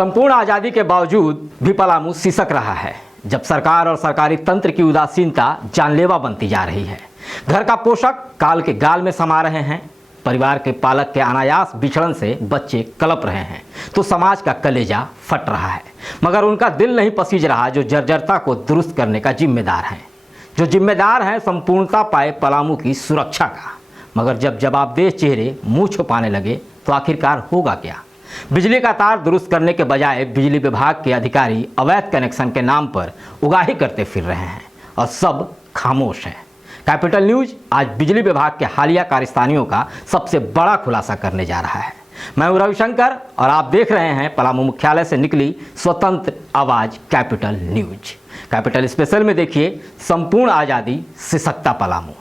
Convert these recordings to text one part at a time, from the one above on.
संपूर्ण आज़ादी के बावजूद भी पलामू सिसक रहा है, जब सरकार और सरकारी तंत्र की उदासीनता जानलेवा बनती जा रही है। घर का पोषक काल के गाल में समा रहे हैं, परिवार के पालक के अनायास बिछड़न से बच्चे कलप रहे हैं, तो समाज का कलेजा फट रहा है, मगर उनका दिल नहीं पसीज रहा जो जर्जरता को दुरुस्त करने का जिम्मेदार है, जो जिम्मेदार है संपूर्णता पाए पलामू की सुरक्षा का। मगर जब जवाबदेह चेहरे मुंह छुपाने लगे तो आखिरकार होगा क्या? बिजली का तार दुरुस्त करने के बजाय बिजली विभाग के अधिकारी अवैध कनेक्शन के नाम पर उगाही करते फिर रहे हैं और सब खामोश हैं। कैपिटल न्यूज आज बिजली विभाग के हालिया कारस्तानियों का सबसे बड़ा खुलासा करने जा रहा है। मैं हूं रविशंकर और आप देख रहे हैं पलामू मुख्यालय से निकली स्वतंत्र आवाज कैपिटल न्यूज। कैपिटल स्पेशल में देखिए संपूर्ण आज़ादी सिसकता पलामू।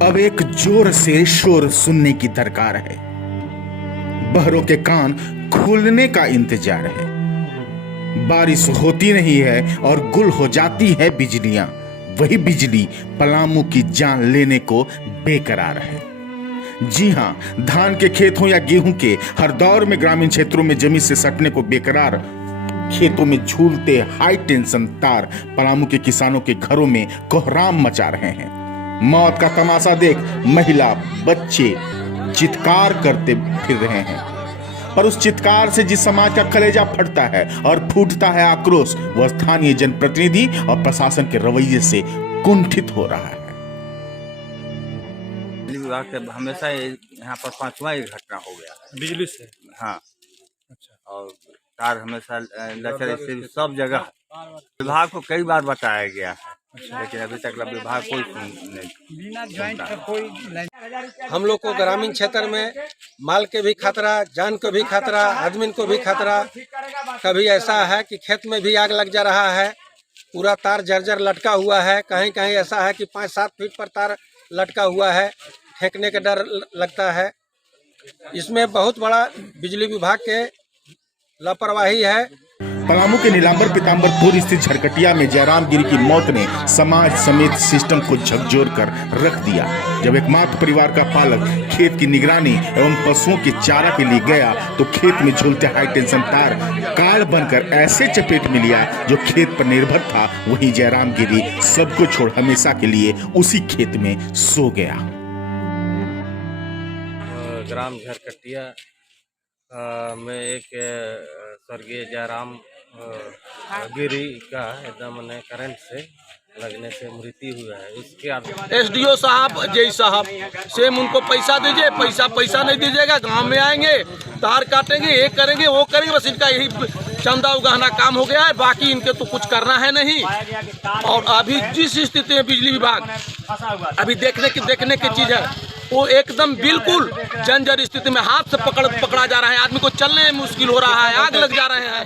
अब एक जोर से शोर सुनने की दरकार है, बहरों के कान खोलने का इंतजार है। बारिश होती नहीं है और गुल हो जाती है बिजलियां, वही बिजली पलामू की जान लेने को बेकरार है। जी हां, धान के खेत हो या गेहूं के, हर दौर में ग्रामीण क्षेत्रों में जमीन से सटने को बेकरार खेतों में झूलते हाई टेंशन तार पलामू के किसानों के घरों में कोहराम मचा रहे हैं। मौत का तमाशा देख महिला बच्चे चित्कार करते फिर रहे हैं, पर उस चित्कार से जिस समाज का कलेजा फटता है और फूटता है आक्रोश, वह स्थानीय जनप्रतिनिधि और प्रशासन के रवैये से कुंठित हो रहा है। विभाग से हमेशा यहाँ पर 5वां एक घटना हो गया है बिजली से। हाँ, अच्छा। और तार हमेशा लचर से सब जगह विभाग को कई बार बताया गया है, लेकिन अभी तक विभाग कोई नहीं। हम लोग को ग्रामीण क्षेत्र में माल के भी खतरा, जान को भी खतरा, आदमी को भी खतरा। कभी ऐसा है कि खेत में भी आग लग जा रहा है, पूरा तार जर्जर लटका हुआ है। कहीं कहीं ऐसा है कि 5-7 फीट पर तार लटका हुआ है, फेंकने का डर लगता है। इसमें बहुत बड़ा बिजली विभाग के लापरवाही है। पलामू के नीलांबर पीताम्बरपुर स्थित झरकटिया में जयराम गिरी की मौत ने समाज समेत सिस्टम को झकझोर कर रख दिया। जब एकमात्र परिवार का पालक खेत की निगरानी एवं पशुओं के चारा के लिए गया तो खेत में झूलते हाई टेंशन तार काल बनकर ऐसे चपेट में लिया जो खेत पर निर्भर था। वहीं जयराम गिरी सबको छोड़ हमेशा के लिए उसी खेत में सो गया। ग्राम झरकटिया में एक स्वर्गीय जयराम गिरी का एकदम करंट से लगने से मृत्यु हुआ है। इसके एसडीओ साहब, जय साहब, सेम उनको पैसा दीजिए, पैसा नहीं दीजिएगा, गांव में आएंगे, तार काटेंगे, ये करेंगे, वो करेंगे, बस इनका यही चंदा उगाना काम हो गया है। बाकी इनके तो कुछ करना है नहीं। और अभी जिस स्थिति में बिजली विभाग अभी देखने की चीज है, वो एकदम बिल्कुल जर्जर स्थिति में हाथ से पकड़ा जा रहा है। आदमी को चलने में मुश्किल हो रहा है, आग लग जा रहे हैं।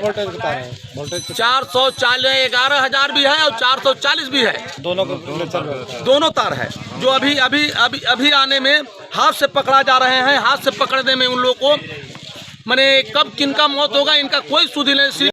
440 11,000 भी है और 440 भी है, दोनों तार है जो अभी आने में हाथ से पकड़ा जा रहे हैं। हाथ से पकड़ने में उन लोगों को माने कब किनका मौत होगा इनका कोई सुध नहीं।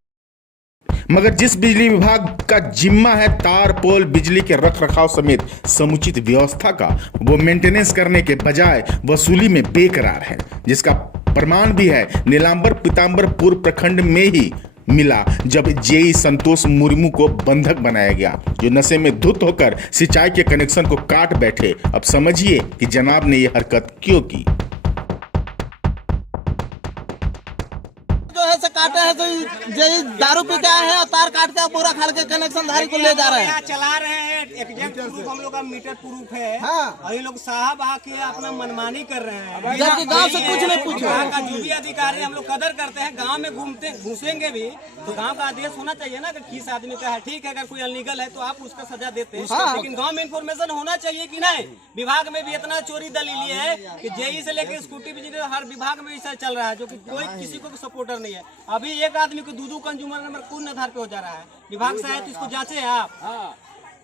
मगर जिस बिजली विभाग का जिम्मा है तार पोल बिजली के रख रखाव समेत समुचित व्यवस्था का, वो मेंटेनेंस करने के बजाय वसूली में बेकरार है, जिसका प्रमाण भी है नीलांबर पीताम्बरपुर प्रखंड में ही मिला जब जेई संतोष मुर्मू को बंधक बनाया गया, जो नशे में धुत होकर सिंचाई के कनेक्शन को काट बैठे। अब समझिए कि जनाब ने यह हरकत क्यों की। से काटे हैं तो यही दारू पी के आए हैं और तार काट के पूरा खाल के कनेक्शन धारी को ले जा रहे हैं। चला रहे हैं, एग्जैक्ट प्रूफ हम लोग का मीटर प्रूफ है। हाँ। और ये लोग साहब आके अपना मनमानी कर रहे हैं, जबकि गांव से कुछ नहीं पूछे। गांव का जो भी अधिकारी हम लोग कदर करते हैं, गांव में घुसेंगे भी तो गांव का आदेश होना चाहिए ना कि किस आदमी का है। ठीक है, अगर कोई अनलीगल है तो आप उसका सजा देते हैं, लेकिन गाँव में इन्फॉर्मेशन होना चाहिए कि नहीं। विभाग में भी इतना चोरी दलीली है कि जेई से लेकर स्कूटी बिजली हर विभाग में ऐसा चल रहा है, जो कि कोई किसी को सपोर्टर नहीं है। अभी एक आदमी को 2 कंज्यूमर नंबर कौन आधार पे हो जा रहा है। विभाग से है तो इसको जांचे आप,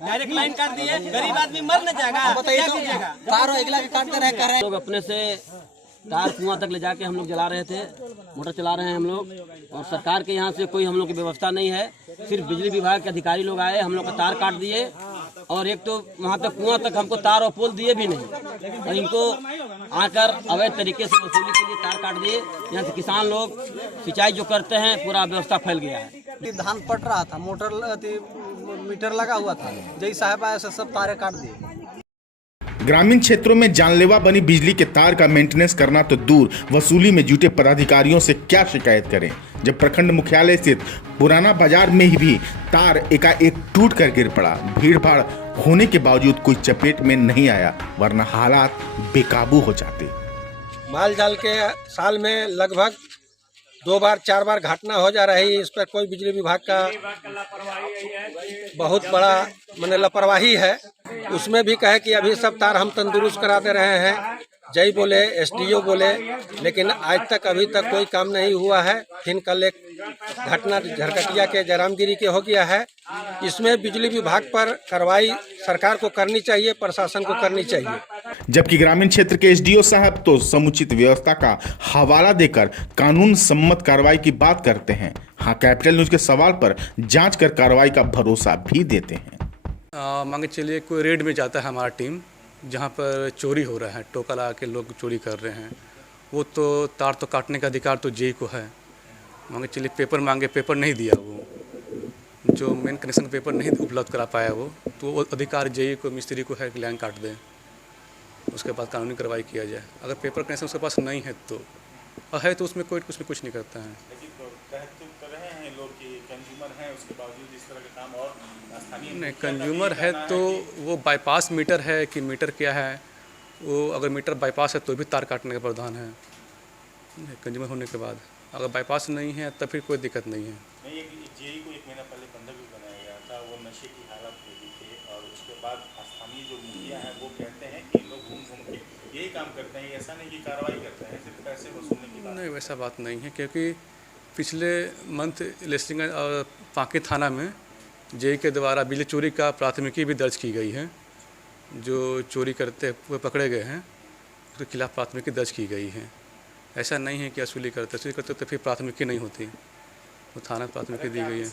डायरेक्ट लाइन काट दिए, गरीब आदमी मर न जाएगा, क्या कीजिएगा। तार अगला के काटते रहे लोग अपने से तार कुआं तक ले जाके हम लोग जला रहे थे, मोटर चला रहे हैं हम लोग, और सरकार के यहाँ से कोई हम लोग की व्यवस्था नहीं है। सिर्फ बिजली विभाग के अधिकारी लोग आए, हम लोग का तार काट दिए और एक तो वहाँ तक कुआं तक हमको तार और पोल दिए भी नहीं, और इनको आकर अवैध तरीके से वसूली के लिए तार काट दिए। यहाँ से किसान लोग सिंचाई जो करते हैं पूरा व्यवस्था फैल गया है। धान पट रहा था, मीटर लगा हुआ था, जय साहब आए से सब तारे काट दिए। ग्रामीण क्षेत्रों में जानलेवा बनी बिजली के तार का मेंटेनेंस करना तो दूर, वसूली में जुटे पदाधिकारियों से क्या शिकायत करें, जब प्रखंड मुख्यालय स्थित पुराना बाजार में ही भी तार एकाएक टूट कर गिर पड़ा। भीड़ भाड़ होने के बावजूद कोई चपेट में नहीं आया, वरना हालात बेकाबू हो जाते। माल जाल के साल में लगभग 2 बार 4 बार घटना हो जा रही है। इस पर कोई बिजली विभाग का बहुत बड़ा माने लापरवाही है। उसमें भी कहे कि अभी सब तार हम तंदुरुस्त करा दे रहे हैं, जय बोले, एसडीओ बोले, लेकिन आज तक अभी तक कोई काम नहीं हुआ है। फिर कल एक घटना झरकटिया के जयरामगिरी के हो गया है। इसमें बिजली विभाग पर कार्रवाई सरकार को करनी चाहिए, प्रशासन को करनी चाहिए। जबकि ग्रामीण क्षेत्र के एसडीओ साहब तो समुचित व्यवस्था का हवाला देकर कानून सम्मत कार्रवाई की बात करते हैं। हाँ, कैपिटल न्यूज के सवाल पर जांच कर कार्रवाई का भरोसा भी देते हैं। मांगे चलिए कोई रेड में जाता है हमारा टीम, जहाँ पर चोरी हो रहा है, टोका लगा के लोग चोरी कर रहे हैं, वो तो तार तो काटने का अधिकार तो जेई को है। मांगे चलिए पेपर मांगे, पेपर नहीं दिया, वो जो मेन कनेक्शन पेपर नहीं उपलब्ध करा पाया वो अधिकार जेई को, मिस्त्री को है कि लाइन काट दें, उसके बाद कानूनी कार्रवाई किया जाए। अगर पेपर कनेक्शन उसके पास नहीं है तो है तो उसमें कोई कुछ नहीं करता है। नहीं, कंज्यूमर है तो वो बाईपास मीटर है कि मीटर क्या है, वो अगर मीटर बाईपास है तो भी तार काटने का प्रावधान है कंज्यूमर होने के बाद। अगर बाईपास नहीं है तो फिर कोई दिक्कत नहीं है। जेई को 1 महीना पहले बंधक भी बनाया गया था, वो नशे की हालत में भी थे, और उसके बाद स्थानीय जो मुखिया है वो कहते हैं कि लोग घूम घूम के यही काम करते हैं, ऐसा नहीं कि कार्रवाई करते हैं, सिर्फ पैसे वसूलने की बात। नहीं, वैसा बात नहीं है, क्योंकि पिछले मंथ लेस्टिंग और पांकी थाना में जेई के द्वारा बिजली चोरी का प्राथमिकी भी दर्ज की गई है। जो चोरी करते हुए पकड़े गए हैं उसके खिलाफ प्राथमिकी दर्ज की गई है। ऐसा नहीं है कि वसूली करते तो फिर प्राथमिकी नहीं होती, वो थाना प्राथमिकी दी गई है।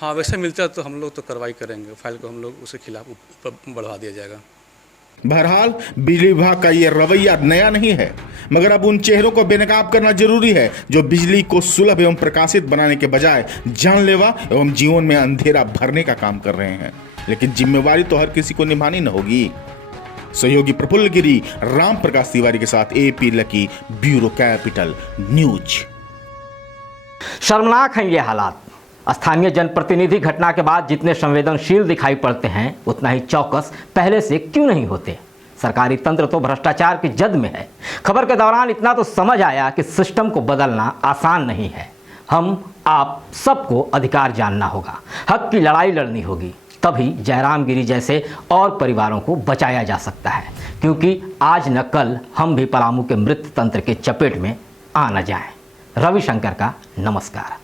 हाँ, वैसे मिलता है तो हम लोग तो कार्रवाई करेंगे, फाइल को हम लोग उसके खिलाफ ऊपर बढ़वा दिया जाएगा। बहरहाल बिजली विभाग का ये रवैया नया नहीं है, मगर अब उन चेहरों को बेनकाब करना जरूरी है जो बिजली को सुलभ एवं प्रकाशित बनाने के बजाय जानलेवा एवं जीवन में अंधेरा भरने का काम कर रहे हैं। लेकिन जिम्मेवारी तो हर किसी को निभानी न होगी। सहयोगी प्रफुल्ल गिरी, राम प्रकाश तिवारी के साथ AP lucky, bureau capital news. शर्मनाक हैं ये हालात। स्थानीय जनप्रतिनिधि घटना के बाद जितने संवेदनशील दिखाई पड़ते हैं, उतना ही चौकस पहले से क्यों नहीं होते। सरकारी तंत्र तो भ्रष्टाचार की जद में है। खबर के दौरान इतना तो समझ आया कि सिस्टम को बदलना आसान नहीं है। हम आप सबको अधिकार जानना होगा, हक की लड़ाई लड़नी होगी, तभी जयरामगिरी जैसे और परिवारों को बचाया जा सकता है। क्योंकि आज न कल हम भी पलामू के मृत तंत्र के चपेट में आ न जाएं। रविशंकर का नमस्कार।